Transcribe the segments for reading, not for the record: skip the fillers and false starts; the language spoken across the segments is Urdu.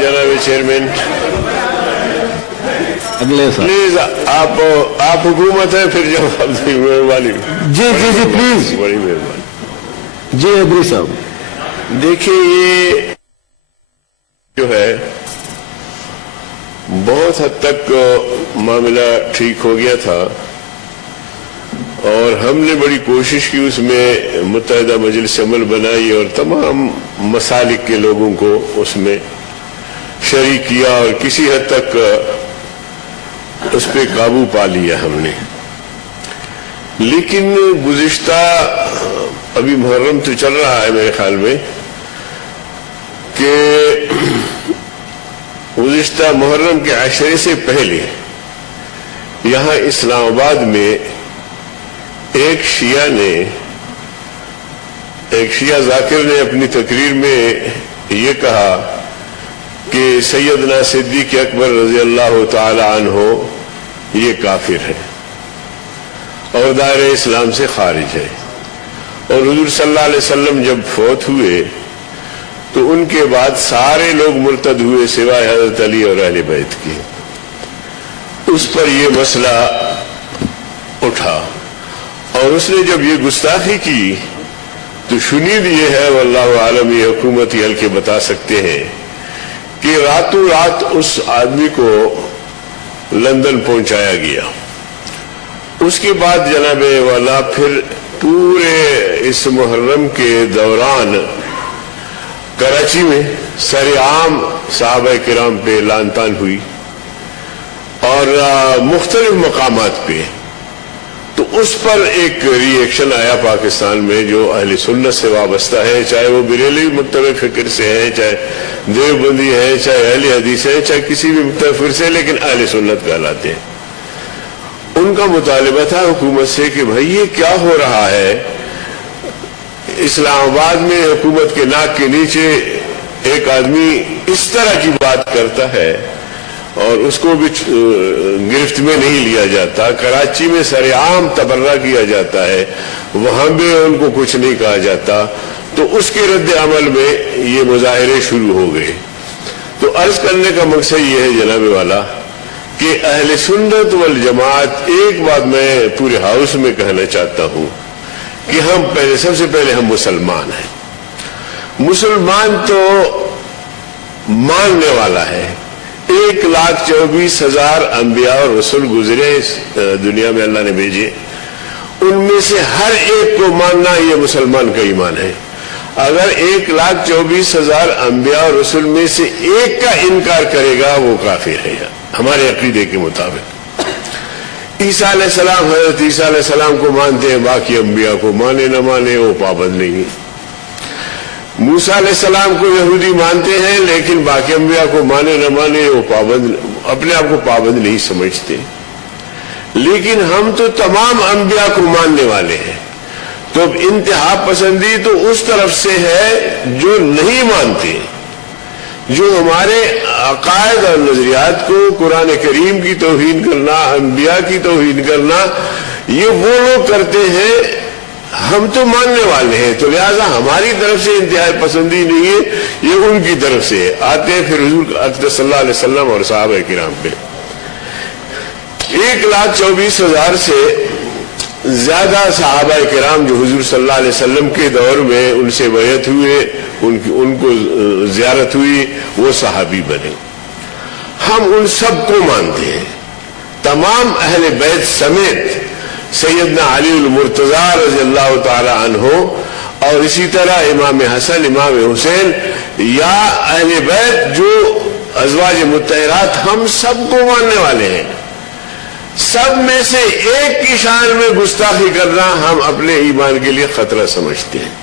جناب چیئرمین اگلے سال پلیز آپ حکومت ہے پھر جواب دیں، مہربانی. جی جی جی پلیز. بڑی مہربانی. جی ابری صاحب. دیکھیے یہ جو ہے بہت حد تک معاملہ ٹھیک ہو گیا تھا اور ہم نے بڑی کوشش کی، اس میں متحدہ مجلس عمل بنائی اور تمام مسالک کے لوگوں کو اس میں شریک کیا اور کسی حد تک اس پہ قابو پا لیا ہم نے. لیکن گزشتہ ابھی محرم تو چل رہا ہے میرے خیال میں کہ گزشتہ محرم کے عشرے سے پہلے یہاں اسلام آباد میں ایک شیعہ ذاکر نے اپنی تقریر میں یہ کہا کہ سیدنا صدیق اکبر رضی اللہ تعالی عنہ یہ کافر ہے اور دائرہ اسلام سے خارج ہے، اور حضور صلی اللہ علیہ وسلم جب فوت ہوئے تو ان کے بعد سارے لوگ مرتد ہوئے سوائے حضرت علی اور اہل بیت کے. اس پر یہ مسئلہ اٹھا اور اس نے جب یہ گستاخی کی تو شنید یہ ہے واللہ عالم، یہ حکومت ہی ہلکے بتا سکتے ہیں کہ راتوں رات اس آدمی کو لندن پہنچایا گیا. اس کے بعد جناب والا پھر پورے اس محرم کے دوران کراچی میں سر عام صحابہ کرام پہ لعن طعن ہوئی اور مختلف مقامات پہ. تو اس پر ایک ری ایکشن آیا پاکستان میں جو اہل سنت سے وابستہ ہے، چاہے وہ بریلوی متبع فکر سے ہے، چاہے دیوبندی ہے، چاہے اہل حدیث ہے، چاہے کسی بھی متبع فکر سے، لیکن اہل سنت کہلاتے ہیں. ان کا مطالبہ تھا حکومت سے کہ بھائی یہ کیا ہو رہا ہے، اسلام آباد میں حکومت کے ناک کے نیچے ایک آدمی اس طرح کی بات کرتا ہے اور اس کو بھی گرفت میں نہیں لیا جاتا. کراچی میں سر عام تبرہ کیا جاتا ہے، وہاں بھی ان کو کچھ نہیں کہا جاتا. تو اس کے رد عمل میں یہ مظاہرے شروع ہو گئے. تو عرض کرنے کا مقصد یہ ہے جناب والا کہ اہل سنت والجماعت، ایک بات میں پورے ہاؤس میں کہنا چاہتا ہوں کہ ہم سب سے پہلے ہم مسلمان ہیں. مسلمان تو ماننے والا ہے. 1,24,000 انبیاء اور رسول گزرے اس دنیا میں، اللہ نے بھیجے. ان میں سے ہر ایک کو ماننا یہ مسلمان کا ایمان ہے. اگر 1,24,000 انبیاء اور رسول میں سے ایک کا انکار کرے گا وہ کافر ہے ہمارے عقیدے کے مطابق. عیسیٰ علیہ السلام، حضرت عیسیٰ علیہ السلام کو مانتے ہیں، باقی انبیاء کو مانے نہ مانے وہ پابند نہیں ہے. موسیٰ علیہ السلام کو یہودی مانتے ہیں لیکن باقی انبیاء کو مانے نہ مانے وہ پابند، اپنے آپ کو پابند نہیں سمجھتے. لیکن ہم تو تمام انبیاء کو ماننے والے ہیں. تو اب انتہا پسندی تو اس طرف سے ہے جو نہیں مانتے، جو ہمارے عقائد اور نظریات کو، قرآن کریم کی توہین کرنا، انبیاء کی توہین کرنا، یہ وہ لوگ کرتے ہیں. ہم تو ماننے والے ہیں، تو لہذا ہماری طرف سے انتہائی پسندی نہیں ہے، یہ ان کی طرف سے آتے ہیں. پھر حضور اقدس صلی اللہ علیہ وسلم اور صحابہ کرام پہ 1,24,000 سے زیادہ صحابہ کرام جو حضور صلی اللہ علیہ وسلم کے دور میں ان سے بیعت ہوئے، ان کو زیارت ہوئی، وہ صحابی بنے. ہم ان سب کو مانتے ہیں، تمام اہل بیت سمیت سیدنا علی المرتضیٰ رضی اللہ تعالی عنہ، اور اسی طرح امام حسن، امام حسین، یا اہل بیت جو ازواج مطہرات، ہم سب کو ماننے والے ہیں. سب میں سے ایک کی شان میں گستاخی کرنا ہم اپنے ایمان کے لیے خطرہ سمجھتے ہیں.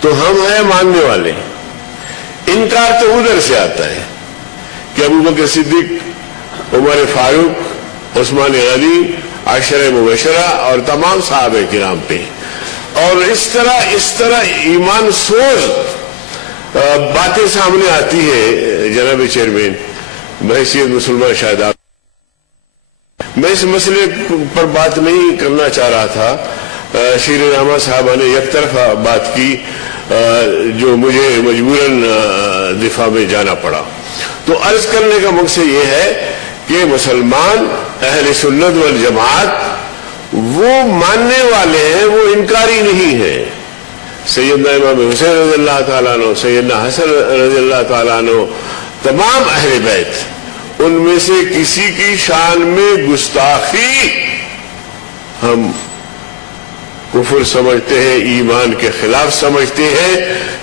تو ہم ہیں ماننے والے. انکار تو ادھر سے آتا ہے کہ ابوبکر صدیق، عمر فاروق، عثمان غنی، عشرہ مبشرہ اور تمام صحابہ کرام پہ، اور اس طرح ایمان سوز باتیں سامنے آتی ہے. جناب چیئرمین، بحیثیت مسلمان شاہد میں اس مسئلے پر بات نہیں کرنا چاہ رہا تھا. شیر رحمہ صاحبہ نے یک طرفہ بات کی جو مجھے مجبوراً دفاع میں جانا پڑا. تو عرض کرنے کا مقصد یہ ہے کہ مسلمان اہل سنت والجماعت وہ ماننے والے ہیں، وہ انکاری نہیں ہے. سیدنا امام حسین رضی اللہ تعالیٰ عنہ، سیدنا حسن رضی اللہ تعالیٰ عنہ، تمام اہل بیت، ان میں سے کسی کی شان میں گستاخی ہم کفر سمجھتے ہیں، ایمان کے خلاف سمجھتے ہیں.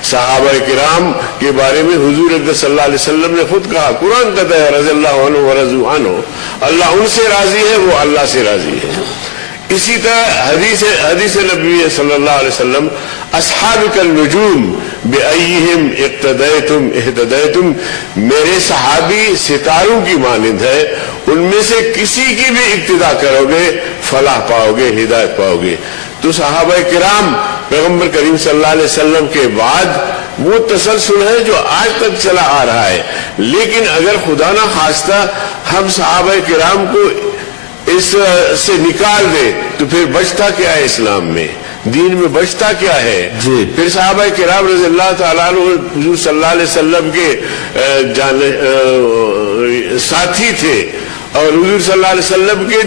صحابہ کرام کے بارے میں حضور اقدس صلی اللہ علیہ وسلم نے خود کہا، قرآن کہتا ہے رضی اللہ عنہ ورضوا عنہ، اللہ ان سے راضی ہے، وہ اللہ سے راضی ہے. اسی طرح حدیث نبی صلی اللہ علیہ وسلم، اصحابک النجوم بأیہم اقتدیتم اہتدیتم، میرے صحابی ستاروں کی مانند ہے، ان میں سے کسی کی بھی اقتداء کرو گے فلاح پاؤ گے، ہدایت پاؤ گے. تو صحابہ کرام پیغمبر کریم صلی اللہ علیہ وسلم کے بعد وہ تسلسل ہے جو آج تک چلا آ رہا ہے. لیکن اگر خدا نہ خواستہ ہم صحابہ کرام کو اس سے نکال دے تو پھر بچتا کیا ہے اسلام میں، دین میں بچتا کیا ہے؟ پھر صحابہ کرام رضی اللہ تعالیٰ عنہ حضور صلی اللہ علیہ وسلم کے ساتھی تھے، اور حضور صلی اللہ علیہ وسلم کے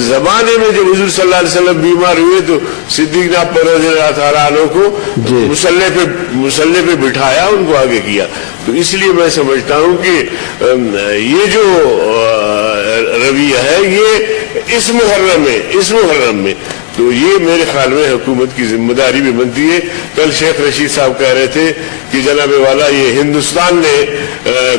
زمانے میں جب حضور صلی اللہ علیہ وسلم بیمار ہوئے تو صدیق پر رضی اللہ تعالیٰ عنہ کو مسلح پہ بٹھایا، ان کو آگے کیا. تو اس لیے میں سمجھتا ہوں کہ یہ جو رویہ ہے یہ اس محرم میں تو یہ میرے خیال میں حکومت کی ذمہ داری بھی بنتی ہے. کل شیخ رشید صاحب کہہ رہے تھے کہ جناب والا یہ ہندوستان نے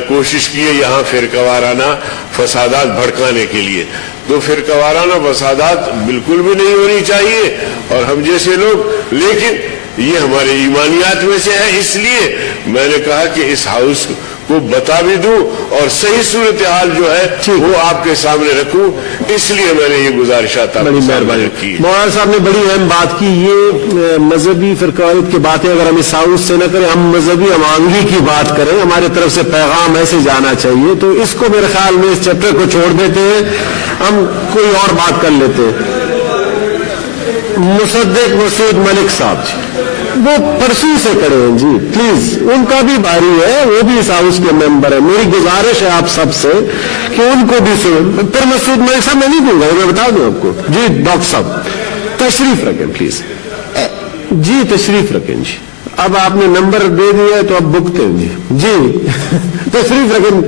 کوشش کی ہے یہاں فرقہ وارانہ فسادات بھڑکانے کے لیے. تو فرقہ وارانہ فسادات بالکل بھی نہیں ہونی چاہیے، اور ہم جیسے لوگ، لیکن یہ ہمارے ایمانیات میں سے ہے. اس لیے میں نے کہا کہ اس ہاؤس کو بتا بھی دوں اور صحیح صورتحال جو ہے وہ آپ کے سامنے رکھوں، اس لیے میں نے یہ گزارشات بڑی مہربانی کی. مولانا صاحب نے بڑی اہم بات کی، یہ مذہبی فرقواریت کی باتیں اگر ہم اس ہاؤس سے نہ کریں، ہم مذہبی امانگی کی بات کریں، ہماری طرف سے پیغام ایسے جانا چاہیے. تو اس کو میرے خیال میں اس چیپٹر کو چھوڑ دیتے ہیں، ہم کوئی اور بات کر لیتے ہیں. مصدق مسعود ملک صاحب جی، وہ پرسوں سے کھڑے ہیں جی، پلیز، ان کا بھی باری ہے، وہ بھی اس ہاؤس کے ممبر ہے. میری گزارش ہے آپ سب سے کہ ان کو بھی سنیں. پھر مسعود ملک صاحب میں نہیں دوں گا، میں بتا دوں آپ کو. جی ڈاکٹر صاحب تشریف رکھیں پلیز. جی تشریف رکھیں جی. اب آپ نے نمبر دے دیا ہے تو اب بکتے ہیں جی. جی تشریف رکھیں.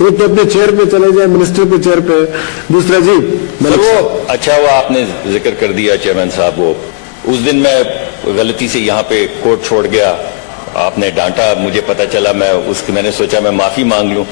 ایک تو اپنے چیئر پہ چلے جائیں، منسٹر کے چیئر پہ. دوسرا جی وہ اچھا ہوا آپ نے ذکر کر دیا چیئرمین صاحب. وہ اس دن میں غلطی سے یہاں پہ کورٹ چھوڑ گیا، آپ نے ڈانٹا، مجھے پتا چلا، میں نے سوچا میں معافی مانگ لوں.